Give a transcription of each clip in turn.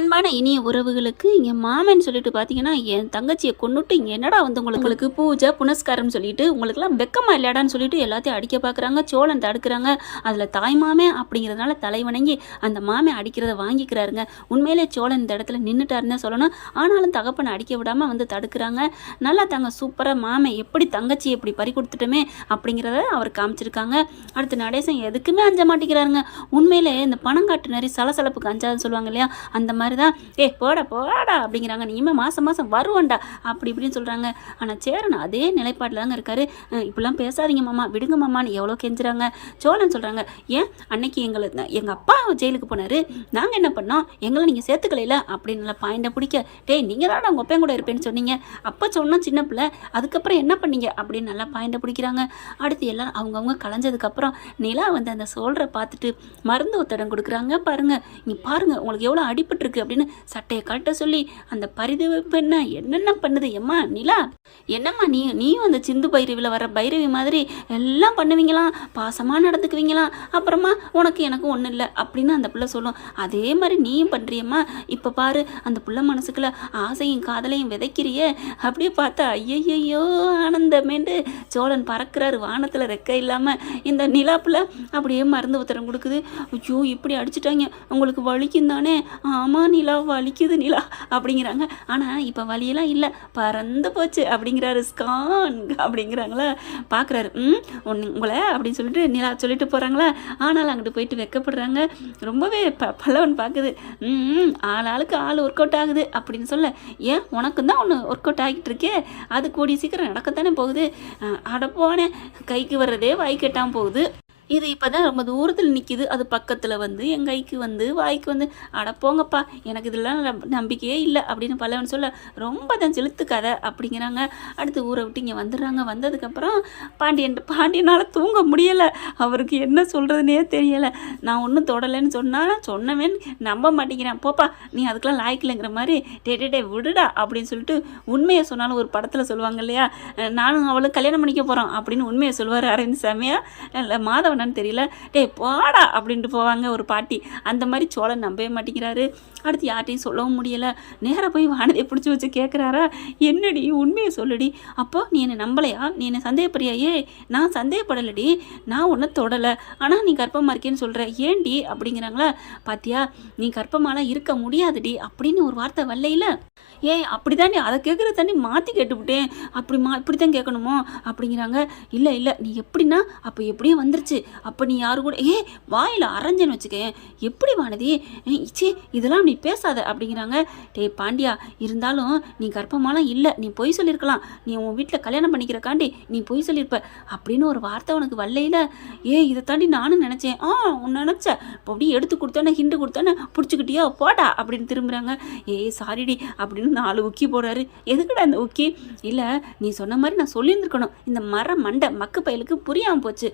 அன்பான இனிய உறவுகளுக்கு இங்கே மாமன் சொல்லிட்டு பார்த்தீங்கன்னா என் தங்கச்சியை கொண்டுட்டு இங்கே என்னடா வந்து உங்களுக்கு பூஜை புனஸ்காரம் சொல்லிட்டு உங்களுக்குலாம் வெக்கமாக இல்லையாடான்னு சொல்லிட்டு எல்லாத்தையும் அடிக்க பார்க்குறாங்க சோழன் தடுக்கிறாங்க. அதில் தாய் மாமே அப்படிங்கிறதுனால தலைவணங்கி அந்த மாமே அடிக்கிறத வாங்கிக்கிறாருங்க. உண்மையிலே சோழன் இந்த இடத்துல நின்றுட்டாருன்னு சொல்லணும். ஆனாலும் தகப்பனை அடிக்க விடாமல் வந்து தடுக்கிறாங்க. நல்லா தாங்க சூப்பராக மாமே எப்படி தங்கச்சி எப்படி பறி கொடுத்துட்டோமே அப்படிங்கிறத அவர் காமிச்சிருக்காங்க. அடுத்து நடேசன் எதுக்குமே அஞ்ச மாட்டேங்கிறாருங்க. உண்மையிலே இந்த பணங்காட்டு நிறைய சலசலப்புக்கு அஞ்சாதுன்னு சொல்லுவாங்க இல்லையா? அந்த மாதிரி தான் ஏ போடா போடா அப்படிங்கிறாங்க. நீமே மாதம் மாதம் வருவண்டா அப்படி இப்படின்னு சொல்கிறாங்க ஆனால் சேரன் அதே நிலைப்பாட்டில் தாங்க இருக்காரு இப்படிலாம் பேசாதீங்க மாமா. விடுங்க மாமான்னு எவ்வளோ கெஞ்சுறாங்க? சோழன் சொல்கிறாங்க ஏன்? அன்னைக்கு எங்களை எங்கள் அப்பா ஜெயிலுக்கு போனார். நாங்கள் என்ன பண்ணோம்? எங்களை நீங்கள் சேர்த்துக்கலையில அப்படின்னு நல்லா பாயிண்டை பிடிக்க. டேய் நீங்கள் தான் உங்கள் ஒப்பையன் கூட இருப்பேன்னு சொன்னீங்க. அப்போ சொன்னோம் சின்ன பிள்ளை அதுக்கப்புறம் என்ன பண்ணீங்க? அப்படின்னு நல்லா பாயிண்டை பிடிக்கிறாங்க. அடுத்து எல்லாம் அவங்கவுங்க கலைஞ்சதுக்கப்புறம் நிலா வந்து அந்த சோழரை பார்த்துட்டு மருந்து ஒத்தடம் கொடுக்குறாங்க பாருங்க. நீ பாருங்க உங்களுக்கு எவ்வளோ அடிபட்டுருக்கு. அப்படின்னு சட்டையை கழட்ட சொல்லி அந்த பரிதவிப்பு என்ன என்னென்ன பண்ணுது? எம்மா நிலா என்னம்மா நீ நீயும் அந்த சிந்து பைரவியில் வர பைரவி மாதிரி எல்லாம் பண்ணுவீங்களாம் பாசமாக நடந்துக்குவீங்களாம் அப்புறமா உனக்கு எனக்கு ஒன்றும் இல்லை அப்படின்னு அந்த பிள்ளை சொல்லும். அதே மாதிரி நீயும் பண்ணுறியம்மா இப்போ பாரு அந்த பிள்ளை மனசுக்குள்ள ஆசையும் காதலையும் விதைக்கிறியே. அப்படியே பார்த்தா ஐயையோ ஆனந்தமேண்டு சோழன் பறக்கிறாரு வானத்தில் ரெக்க இல்லாமல் இந்த நிலாப்புல அப்படியே மருந்து உத்தரம் கொடுக்குது. ஐயோ இப்படி அடிச்சிட்டாங்க. உங்களுக்கு வலிக்கும் தானே ஆமாம் நிலா வலிக்குது நிலா அப்படிங்கிறாங்க. ஆனால் இப்போ வலியெல்லாம் இல்லை. பறந்து போச்சு அப்படிங்கிறாரு ஸ்கான் அப்படிங்கிறாங்களா. பார்க்குறாரு ம் உன்னை- உங்களை அப்படின்னு சொல்லிட்டு நிலா சொல்லிட்டு போகிறாங்களா ஆனாலும் அங்கிட்டு போயிட்டு வெக்கப்படுறாங்க. ரொம்பவே ப பல்லவன் பார்க்குது ம் ஆள் ஆளுக்கு ஆள் ஒர்க் அவுட் ஆகுது அப்படின்னு சொல்ல. ஏன்? உனக்கு தான் ஒன்று ஒர்க் அவுட் ஆகிட்டு இருக்கே. அது கூடிய சீக்கிரம் நடக்கத்தானே போகுது. அடப்போனே கைக்கு வர்றதே வாய்க்கட்டான் போகுது. இது இப்போ தான் ரொம்ப தூரத்தில் நிற்கிது அது பக்கத்தில் வந்து என் கைக்கு வந்து வாய்க்கு வந்து அட போங்கப்பா எனக்கு இதெல்லாம் நம்பிக்கையே இல்லை அப்படின்னு பல்லவன் சொல்ல ரொம்ப தான் செலுத்து கதை அப்படிங்கிறாங்க. அடுத்து ஊரை விட்டு இங்கே வந்துடுறாங்க. வந்ததுக்கப்புறம் பாண்டியன் பாண்டியனால் தூங்க முடியலை. அவருக்கு என்ன சொல்கிறதுனே தெரியலை. நான் ஒன்றும் தொடலைன்னு சொன்னால் சொன்னவேன்னு நம்ப மாட்டேங்கிறேன். போப்பா நீ அதுக்கெல்லாம் லாய்க்கலைங்கிற மாதிரி டே டே டே விடுடா அப்படின்னு சொல்லிட்டு உண்மையை சொன்னாலும் ஒரு படத்தில் சொல்லுவாங்க இல்லையா? நானும் அவளும் கல்யாணம் பண்ணிக்க போகிறோம் அப்படின்னு உண்மையை சொல்லுவார் அரவிந்த் சாமியா இல்லை மாதவனான்னு தெரியல. டேய் போடா அப்படின்ட்டு போவாங்க ஒரு பாட்டி. அந்த மாதிரி சோழன் நம்பவே மாட்டேங்கிறாரு. அடுத்து யார்ட்டையும் சொல்லவும் முடியலை. நேராக போய் வானதியை பிடிச்சி வச்சு கேட்குறாரா என்னடி உண்மையை சொல்லுடி. அப்போ நீ என்னை நம்பலையா? நீ என்னை சந்தேகப்படுறியா? ஏ நான் சந்தேகப்படலடி. நான் ஒன்றும் தொடலை. ஆனால் நீ கர்ப்பமாக இருக்கேன்னு சொல்கிற ஏன்டி? அப்படிங்கிறாங்களா. பாத்தியா நீ கர்ப்பமாலாம் இருக்க முடியாதுடி அப்படின்னு ஒரு வார்த்தை வரலையில. ஏய் அப்படி தாண்டி அதை கேட்குற தண்ணி மாற்றி கேட்டுவிட்டேன் அப்படி மா இப்படி தான் கேட்கணுமோ? அப்படிங்கிறாங்க. இல்லை இல்லை. நீ எப்படின்னா அப்போ எப்படியும் வந்துருச்சு. அப்போ நீ யாரு கூட ஏ வாயில் அரைஞ்சேன்னு வச்சுக்கேன் எப்படி வானதி? ஏய், இதெல்லாம் நீ பேசாத அப்படிங்கிறாங்க. டேய் பாண்டியா இருந்தாலும் நீ கர்ப்பமாலாம் இல்லை. நீ பொய் சொல்லியிருக்கலாம் நீ உன் வீட்டில் கல்யாணம் பண்ணிக்கிறக்காண்டி நீ பொய் சொல்லியிருப்ப அப்படின்னு ஒரு வார்த்தை உனக்கு வரலையில? ஏ இதை தாண்டி நானும் நினச்சேன். ஆ உன் நினச்ச. இப்போ அப்படியே எடுத்து கொடுத்தோன்னே ஹிண்டு கொடுத்தோன்னே பிடிச்சிக்கிட்டியோ போடா அப்படின்னு திரும்புகிறாங்க ஏய் சாரிடி அப்படின்னு நாலு உக்கி போடுறாரு. எதுக்குடா இந்த உக்கி? இல்லை நீ சொன்ன மாதிரி நான் சொல்லியிருந்துருக்கணும். இந்த மர மண்டை மக்கு பயலுக்கு புரியாமல் போச்சு.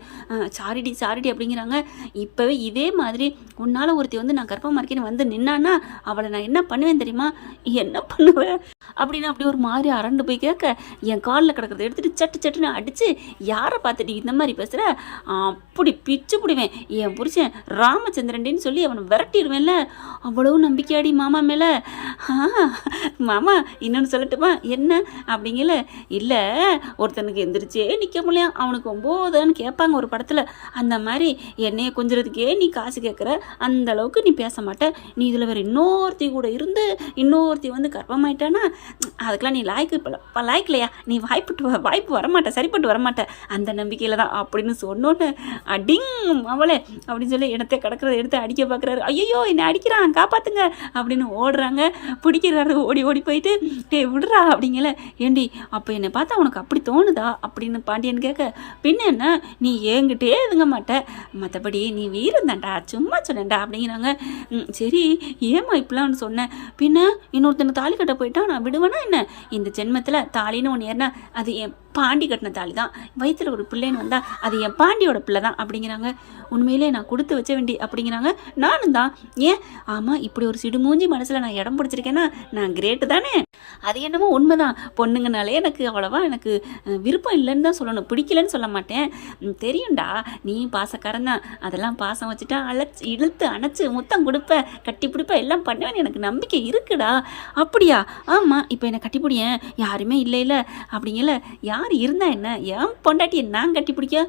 சாரிடி சாரிடி சாரிடி அப்படிங்கிறாங்க. இப்போவே இதே மாதிரி உன்னால் ஒருத்தி வந்து நான் கர்ப்பமாக இருக்கேன்னு வந்து நின்னான்னா அவளை நான் என்ன பண்ணுவேன் தெரியுமா? என்ன பண்ணுவேன்? அப்படின்னு அப்படி ஒரு மாதிரி அரண்டு போய் கேட்க என் காலில் கிடக்கிறத எடுத்துகிட்டு சட்டு சட்டுன்னு அடித்து யாரை பார்த்துட்டு இந்த மாதிரி பேசுகிற அப்படி பிச்சு பிடிவேன். என் புருஷன் ராமச்சந்திரன்டின்னு சொல்லி அவனை விரட்டிடுவேன்ல. அவ்வளவு நம்பிக்கையாடி மாமா மேலே. மாமா இன்னொன்று சொல்லட்டுமா? என்ன? அப்படிங்கல. இல்லை ஒருத்தனுக்கு எந்திரிச்சே நிற்க முடியும் அவனுக்கு ஒம்போதுன்னு கேட்பாங்க ஒரு படத்தில். அந்த மாதிரி என்னைய கொஞ்சிறதுக்கே நீ காசு கேட்குற அந்த அளவுக்கு நீ பேச மாட்ட. நீ இதில் வேறு இன்னொருத்தி கூட இருந்து இன்னொருத்தி வந்து கர்ப்பமாயிட்டானா அதுக்கெல்லாம் நீ லாய்க்கு இப்போ லாய்க்கலையா? நீ வாய்ப்புட்டு வ- வாய்ப்பு வரமாட்ட சரிப்பட்டு வரமாட்ட. அந்த நம்பிக்கையில் தான் அப்படின்னு சொன்னோன்னு அடிங் அவளே அப்படின்னு சொல்லி இடத்த கிடக்கிறத எடுத்து அடிக்க பார்க்குறாரு ஐயோ என்னை அடிக்கிறான் காப்பாத்துங்க அப்படின்னு ஓடுறாங்க. பிடிக்கிறாரு ஓடி ஓடி போயிட்டு டே விடுறா அப்படிங்கல. ஏண்டி அப்போ என்னை பார்த்தா உனக்கு அப்படி தோணுதா? அப்படின்னு பாண்டியன் கேட்க பின்ன என்ன? நீ ஏங்கிட்டே ஒத்துக்க மாட்டேன். மற்றபடி நீ வீரம் தான்டா சும்மா சொன்னேன்டா அப்படிங்கிறாங்க. சரி ஏமா இப்படிலாம் சொன்னேன். பின்ன இன்னொருத்தனை தாலி கட்ட போயிட்டா நான் விடுவேனா என்ன? இந்த ஜென்மத்தில் தாலின்னு ஒன்று ஏறினா அது என் பாண்டி கட்டின தாலி தான். வயிற்றில் ஒரு பிள்ளைன்னு வந்தால் அது என் பாண்டியோட பிள்ளை தான் அப்படிங்கிறாங்க. உண்மையிலே நான் கொடுத்து வச்ச வேண்டி அப்படிங்கிறாங்க. நானும் தான். ஏன்? ஆமாம் இப்படி ஒரு சிடுமூஞ்சி மனசில் நான் இடம் பிடிச்சிருக்கேன்னா நான் கிரேட்டு தானே? அது என்னமோ உண்மைதான். பொண்ணுங்கனாலே எனக்கு அவ்வளோவா எனக்கு விருப்பம் இல்லைன்னு தான் சொல்லணும். பிடிக்கலன்னு சொல்ல மாட்டேன். தெரியும்டா. நீ பாசக்காரன் தான். அதெல்லாம் பாசம் வச்சுட்டா அழைச்சி இழுத்து அணைச்சு முத்தம் கொடுப்ப கட்டி பிடிப்ப எல்லாம் பண்ணுவேன்னு எனக்கு நம்பிக்கை இருக்குடா. அப்படியா? ஆமாம் இப்போ என்னை கட்டி பிடியேன். யாருமே இல்லை இல்லை அப்படிங்கல. யார் இருந்தா என்ன? என் பொண்டாட்டியை நான் கட்டி பிடிக்க?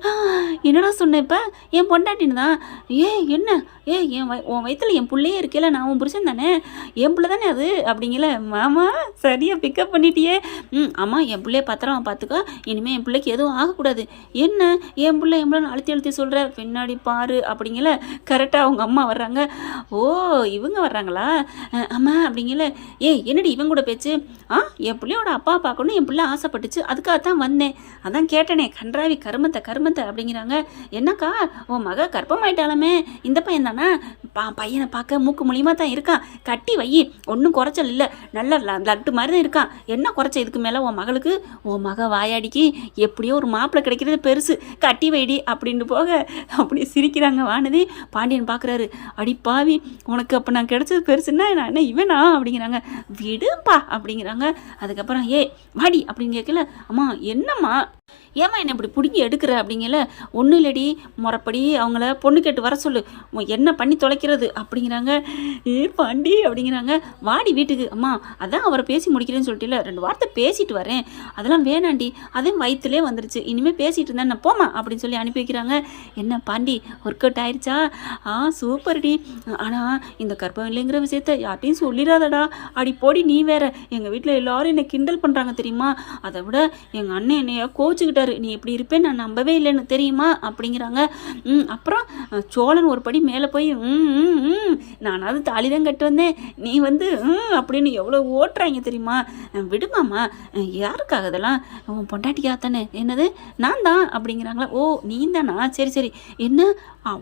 என்னடா சொன்னேன் இப்போ? என் பொண்டாட்டின்னு தான் ஏ என்ன? ஏ என் வய உன் வயிற்றில் என் பிள்ளையே இருக்கேல நான் உன் புருஷன் தானே? என் பிள்ளை தானே அது? அப்படிங்கல மாமா சரியாக பிக்கப் பண்ணிட்டியே. ம் ஆமாம் என் பிள்ளைய பத்திரமா பார்த்துக்கோ. இனிமேல் என் பிள்ளைக்கு எதுவும் ஆகக்கூடாது. என்ன? என் பிள்ளை என் பிள்ளை அழுத்தி அழுத்தி சொல்கிற பின்னாடி பாரு அப்படிங்கல கரெக்டாக அவங்க அம்மா வர்றாங்க. ஓ இவங்க வர்றாங்களா? அம்மா அப்படிங்கல. ஏய் என்னடி இவங்க கூட பேச்சு? ஆ என் பிள்ளையோட அப்பா பார்க்கணும் என் பிள்ளை ஆசைப்பட்டுச்சு. அதுக்காக தான் வந்தேன். அதான் கேட்டனே கன்றாவி கருமத்தை கருமத்தை அப்படிங்கிறாங்க. என்னக்கா? உன் மக கர்ப்பமாயிட்டாலுமே இந்த பையன் தானா? பா பையனை பார்க்க மூக்கு மூலியமாக தான் இருக்கான். கட்டி வை. ஒன்றும் குறைச்சல் இல்லை. நல்ல லட்டு மாதிரி தான் இருக்கான். என்ன குறைச்ச இதுக்கு மேலே உன் மகளுக்கு? உன் மக வாயாடிக்கு எப்படியோ ஒரு மாப்பிள்ளை கிடைக்கிறது பெருசு. கட்டி வைடி அப்படின்ட்டு போக அப்படி சிரிக்கிறாங்க வானதி. பாண்டியன் பார்க்குறாரு. அடி பாவி உனக்கு அப்போ நான் கிடைச்சது பெருசுன்னா நான் என்ன இவனா? அப்படிங்கிறாங்க. விடுப்பா அப்படிங்கிறாங்க. அதுக்கப்புறம் ஏய் வாடி அப்படின்னு கேட்கல. அம்மா என்னம்மா ஏம்மா என்னை இப்படி பிடுங்கி எடுக்கிற அப்படிங்கல ஒன்றும் இல்லடி முறைப்படி அவங்கள பொண்ணு கேட்டு வர சொல்லு. என்ன பண்ணி தொலைக்கிறது அப்படிங்கிறாங்க. ஏ பாண்டி அப்படிங்கிறாங்க. வாடி வீட்டுக்கு. அம்மா அதான் அவரை பேசி முடிக்கிறேன்னு சொல்லிட்டு ரெண்டு வார்த்தை பேசிட்டு வரேன். அதெல்லாம் வேணாண்டி. அதையும் வயிற்றுலே வந்துருச்சு. இனிமேல் பேசிட்டு இருந்தேன் நான் போமா அப்படின்னு சொல்லி அனுப்பி வைக்கிறாங்க. என்ன பாண்டி ஒர்க் அவுட் ஆயிடுச்சா ஆ சூப்பர்டி. ஆனால் இந்த கர்ப்பம் இல்லைங்கிற விஷயத்த யார்ட்டையும் சொல்லிடாதடா. அடி போடி நீ வேற. எங்கள் வீட்டில் எல்லாரும் என்னை கிண்டல் பண்ணுறாங்க தெரியுமா? அதை விட எங்கள் அண்ணன் என்னைய கோச்சுக்கிட்டாரு நீ இப்படி இருப்பேன் நான் நம்பவே இல்லைன்னு தெரியுமா? அப்படிங்கிறாங்க. ம் அப்புறம் சோழன் ஒரு படி மேலே போய் ம் ம், நானாவது தாலி தான் கட்டு வந்தேன். நீ வந்து ம் அப்படின்னு எவ்வளோ ஓட்டுறாங்க தெரியுமா? அஹ், விடுமாம்மா யாருக்காக இதெல்லாம்? உன் பொண்டாட்டிக்கா தானே? என்னது? நான் தான்? அப்படிங்கிறாங்களா. ஓ நீ தானா? சரி சரி. என்ன?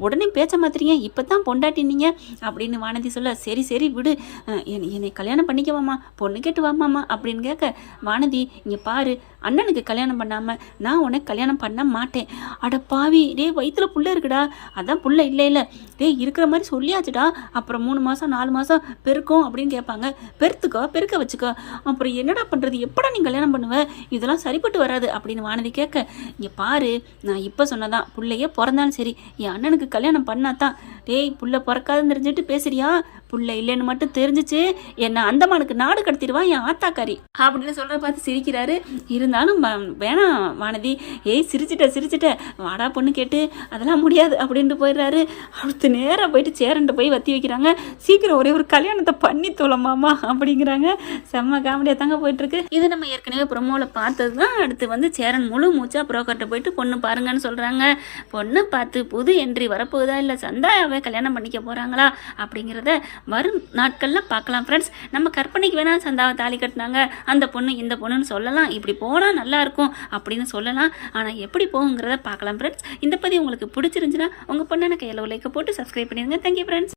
உடனே பேச்ச மாத்துறீங்க இப்போ தான் பொண்டாட்டினீங்க அப்படின்னு வானதி சொல்ல சரி சரி விடு. என்னை கல்யாணம் பண்ணிக்கவாமா பொண்ணு கேட்டு வாமாமா அப்படின்னு கேட்க வானதி இங்கே பாரு அண்ணனுக்கு கல்யாணம் பண்ணாமல் நான் உனக்கு கல்யாணம் பண்ண மாட்டேன். அட பாவி டேய் வயிற்றுல புள்ள இருக்குடா. அதான் புள்ள இல்லை இல்லை. டேய் இருக்கிற மாதிரி சொல்லியாச்சுடா. அப்புறம் மூணு மாதம் நாலு மாதம் பெருக்கும் அப்படின்னு கேட்பாங்க. பெருத்துக்கோ பெருக்க வச்சுக்கோ. அப்புறம் என்னடா பண்ணுறது எப்படா நீ கல்யாணம் பண்ணுவ? இதெல்லாம் சரிப்பட்டு வராது அப்படின்னு வானதி கேட்க இங்கே பாரு நான் இப்போ சொன்னதான் பிள்ளையே பிறந்தாலும் சரி என் அண்ணனுக்கு கல்யாணம் பண்ணாதான். டேய் புள்ள பிறக்காதுன்னு தெரிஞ்சுட்டு பேசுறியா? புள்ள இல்லைன்னு மட்டும் தெரிஞ்சிச்சு. என்ன அந்தமானுக்கு நாடு கடத்திடுவா என் ஆத்தாக்காரி. அப்படின்னு சொல்கிற பார்த்து சிரிக்கிறாரு. இருந்தாலும் வேணாம் வானதி. ஏய் சிரிச்சிட்ட சிரிச்சிட்ட. வாடா பொண்ணு கேட்டு அதெல்லாம் முடியாது அப்படின்ட்டு போயிடுறாரு. அடுத்து நேராக போயிட்டு சேரன்ட்டு போய் வத்தி வைக்கிறாங்க. சீக்கிரம் ஒரே ஒரு கல்யாணத்தை பண்ணி தோலமாமா அப்படிங்கிறாங்க. செம்ம காமெடியாக தாங்க போயிட்டுருக்கு. இது நம்ம ஏற்கனவே ப்ரொமோவில் பார்த்தது தான் அடுத்து வந்து சேரன் முழு மூச்சா புரோக்கர்கிட்ட போயிட்டு பொண்ணு பாருங்கன்னு சொல்கிறாங்க பொண்ணு பார்த்து புது என்ட்ரி வரப்போகுதா? இல்லை சந்தாயாவே கல்யாணம் பண்ணிக்க போகிறாங்களா அப்படிங்கிறத வரும் நாட்களில் பார்க்கலாம் ஃப்ரெண்ட்ஸ் நம்ம கற்பனைக்கு வேணால் சந்தாவை தாலி கட்டினாங்க. அந்த பொண்ணு இந்த பொண்ணுன்னு சொல்லலாம். இப்படி போனால் நல்லாயிருக்கும் அப்படின்னு சொல்லலாம். ஆனால் எப்படி போகுங்கிறத பார்க்கலாம் ஃப்ரெண்ட்ஸ் இந்த பதிவு உங்களுக்கு பிடிச்சிருந்துச்சுன்னா உங்கள் பொண்ணை கையில் லைக்கை போட்டு சப்ஸ்கிரைப் பண்ணிடுங்க. Thank you friends